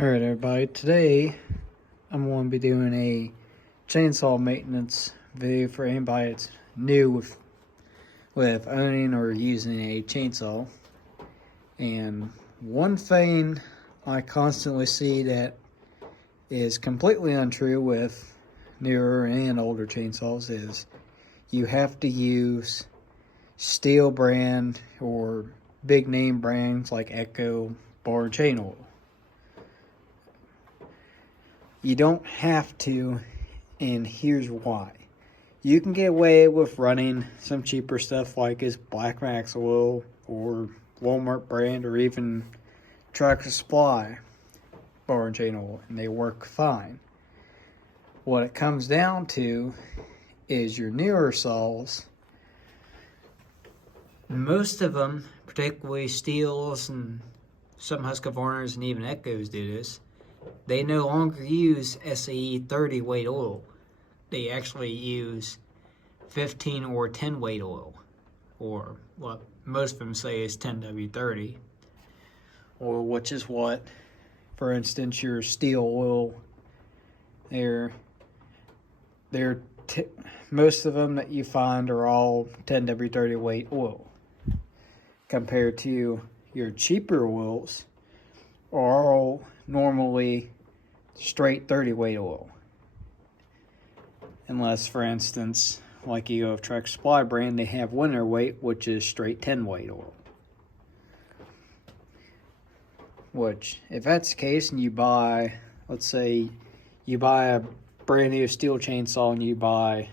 Alright everybody, today I'm going to be doing a chainsaw maintenance video for anybody that's new with owning or using a chainsaw. And one thing I constantly see that is completely untrue with newer and older chainsaws is you have to use Stihl brand or big name brands like Echo bar and chain oil. You don't have to, and here's why. You can get away with running some cheaper stuff like this Black Max oil or Walmart brand or even Tractor Supply bar and chain oil, and they work fine. What it comes down to is your newer saws. Most of them, particularly Stihls and some Husqvarnas and even Echoes do this, they no longer use SAE 30 weight oil. They actually use 15 or 10 weight oil, or what most of them say is 10W30, or which is what, for instance, your Stihl oil, most of them that you find are all 10W30 weight oil, compared to your cheaper oils are all normally straight 30 weight oil. Unless, for instance, like you go with Tractor Supply brand, they have winter weight, which is straight 10 weight oil. Which, if that's the case and you buy, let's say you buy a brand new Stihl chainsaw and you buy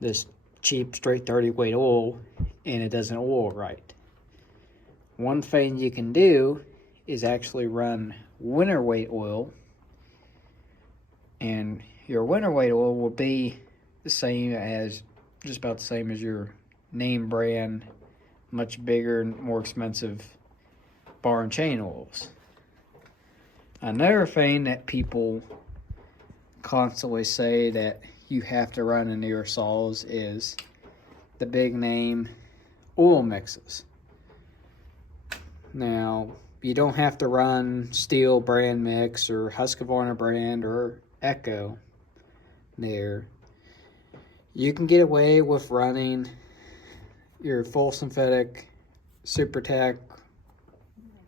this cheap straight 30 weight oil and it doesn't oil right. One thing you can do is actually run winter weight oil, and your winter weight oil will be the same as, just about the same as your name brand, much bigger and more expensive bar and chain oils. Another thing that people constantly say that you have to run in your saws is the big name oil mixes. Now, you don't have to run Stihl brand mix or Husqvarna brand or Echo there. You can get away with running your full synthetic, SuperTech,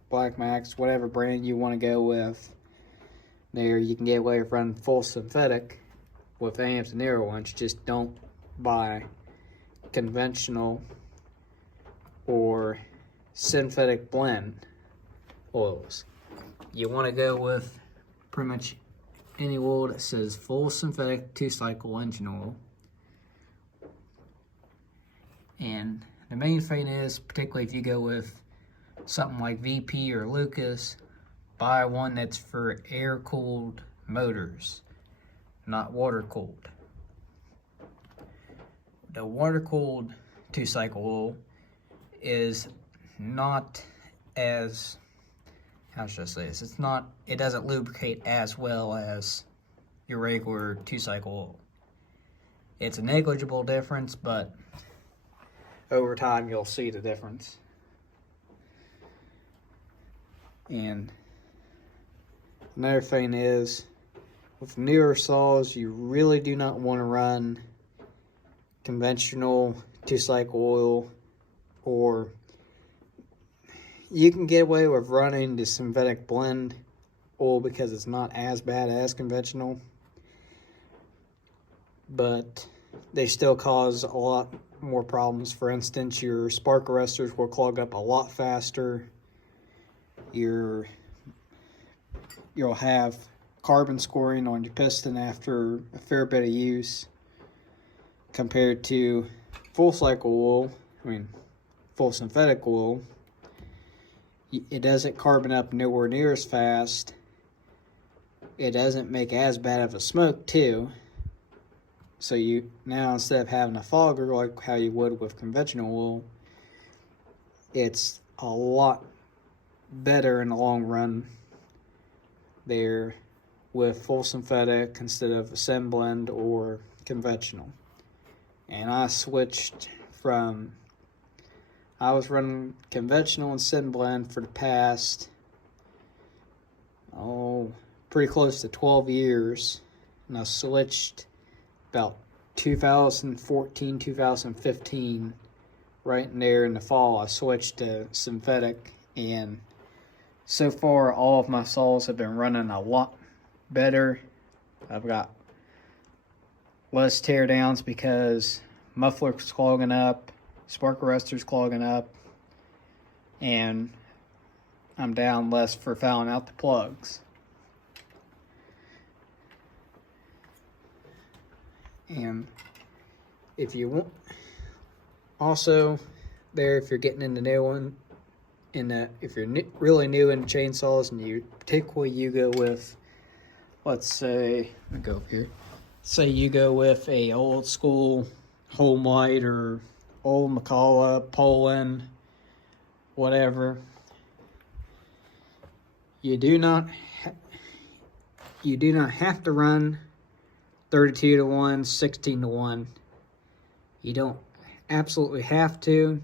Black Max, whatever brand you want to go with. There, you can get away with running full synthetic with any of the newer ones. Just don't buy conventional or synthetic blend oils. You want to go with pretty much any oil that says full synthetic 2-cycle engine oil. And the main thing is, particularly if you go with something like VP or Lucas, buy one that's for air-cooled motors, not water-cooled. The water-cooled 2-cycle oil is not as, how should I say this? It doesn't lubricate as well as your regular 2-cycle oil. It's a negligible difference, but over time you'll see the difference. And another thing is, with newer saws, you really do not want to run conventional 2-cycle oil, or you can get away with running the synthetic blend oil because it's not as bad as conventional, but they still cause a lot more problems. For instance, your spark arresters will clog up a lot faster. You'll have carbon scoring on your piston after a fair bit of use compared to full synthetic oil. It doesn't carbon up nowhere near as fast. It doesn't make as bad of a smoke too. So now instead of having a fogger like how you would with conventional oil, it's a lot better in the long run there with full synthetic instead of a syn blend or conventional. And I switched from, I was running conventional and syn blend for the past, pretty close to 12 years. And I switched about 2014, 2015, right in there in the fall. I switched to synthetic, and so far all of my saws have been running a lot better. I've got less teardowns because muffler's clogging up, spark arrestor's clogging up, and I'm down less for fouling out the plugs. And if you want, also there, if you're getting into new one, if you're really new in chainsaws, and you go with, let's say, let me go up here. Say you go with a old school Homelight or old McCulloch, Poland, whatever. You do not have to run 32 to 1, 16 to 1. You don't absolutely have to,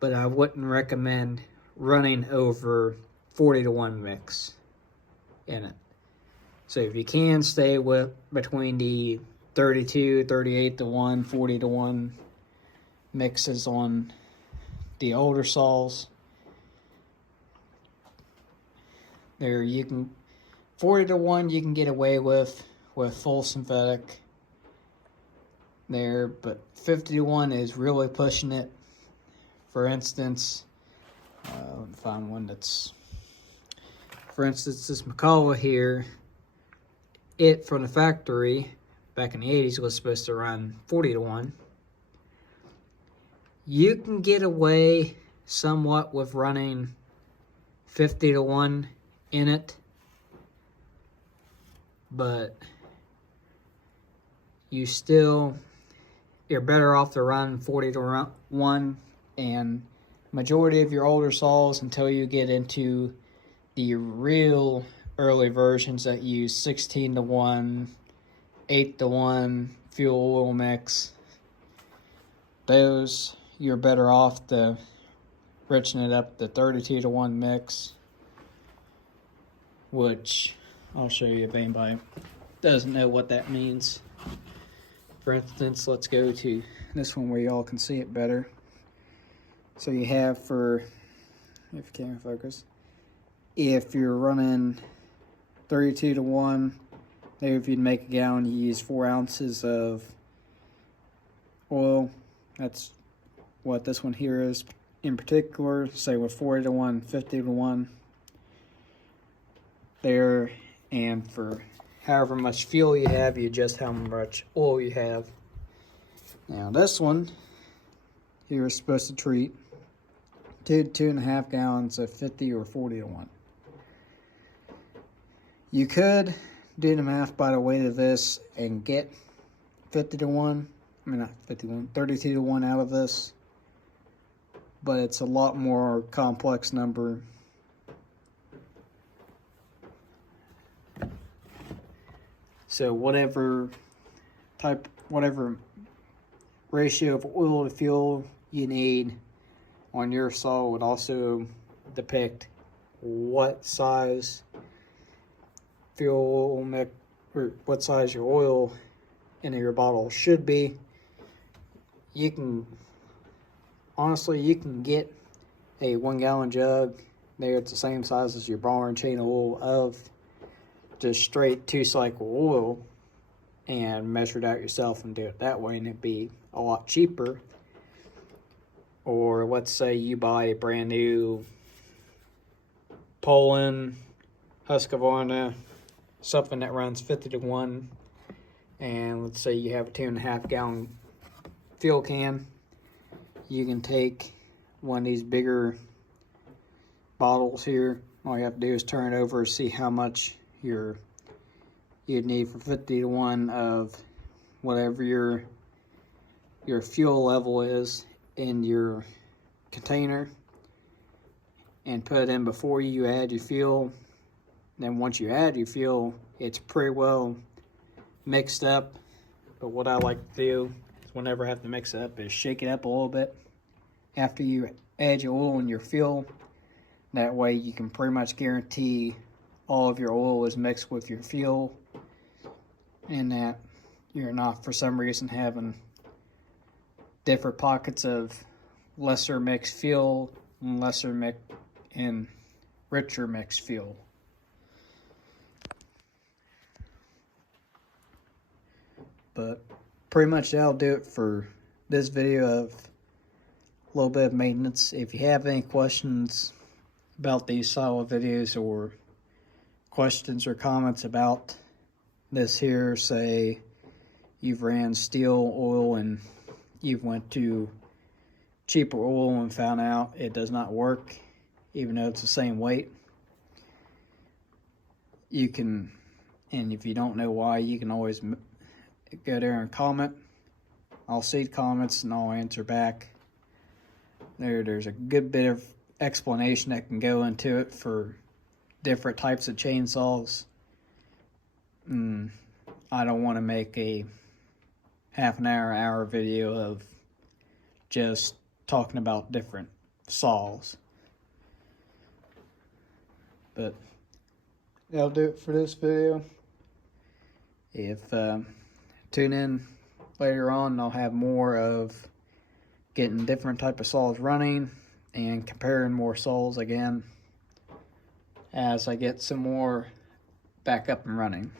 but I wouldn't recommend running over 40 to 1 mix in it. So if you can, stay with between the 32, 38 to 1, 40 to 1 mixes on the older saws. There you can 40 to 1 you can get away with full synthetic there, but 50 to 1 is really pushing it. For instance, let me find one that's, for instance, this McCulloch here, it from the factory back in the 80s was supposed to run 40 to 1. You can get away somewhat with running 50 to 1 in it, but you're better off to run 40 to 1, and majority of your older saws, until you get into the real early versions that use 16 to 1, 8 to 1 fuel oil mix, those you're better off to richen it up the 32 to 1 mix, which I'll show you if anybody doesn't know what that means. For instance, let's go to this one where y'all can see it better. So you have, for, if camera focus, if you're running 32 to 1, maybe if you'd make a gallon, you use 4 ounces of oil. That's what this one here is in particular. Say with 40 to 1, 50 to 1 there, and for however much fuel you have, you adjust how much oil you have. Now this one here is supposed to treat 2 to 2.5 gallons of 50 or 40 to 1. You could do the math by the weight of this and get 50 to 1, I mean not 51, 32 to 1 out of this, but it's a lot more complex number. So whatever ratio of oil to fuel you need on your saw would also depict what size fuel mix, or what size your oil in your bottle should be. You can get a 1 gallon jug there. It's the same size as your bar and chain oil of just straight 2-cycle oil, and measure it out yourself and do it that way, and it'd be a lot cheaper. Or let's say you buy a brand new Poland, Husqvarna, something that runs 50 to 1, and let's say you have a 2.5 gallon fuel can. You can take one of these bigger bottles here. All you have to do is turn it over, see how much you'd need for 50 to 1 of whatever your fuel level is in your container, and put it in before you add your fuel. Then once you add your fuel, it's pretty well mixed up. But what I like to do is, whenever I have to mix it up, is shake it up a little bit after you add your oil and your fuel. That way you can pretty much guarantee all of your oil is mixed with your fuel, and that you're not for some reason having different pockets of lesser mixed fuel and lesser mix and richer mixed fuel. But pretty much that'll do it for this video of a little bit of maintenance. If you have any questions about these style of videos, or questions or comments about this here, say you've ran steel oil and you've went to cheaper oil and found out it does not work even though it's the same weight, you can, and if you don't know why, you can always go there and comment. I'll see the comments and I'll answer back. There's a good bit of explanation that can go into it for different types of chainsaws. I don't want to make a half an hour video of just talking about different saws. But that'll do it for this video. If tune in later on, I'll have more of getting different type of saws running and comparing more saws again as I get some more back up and running.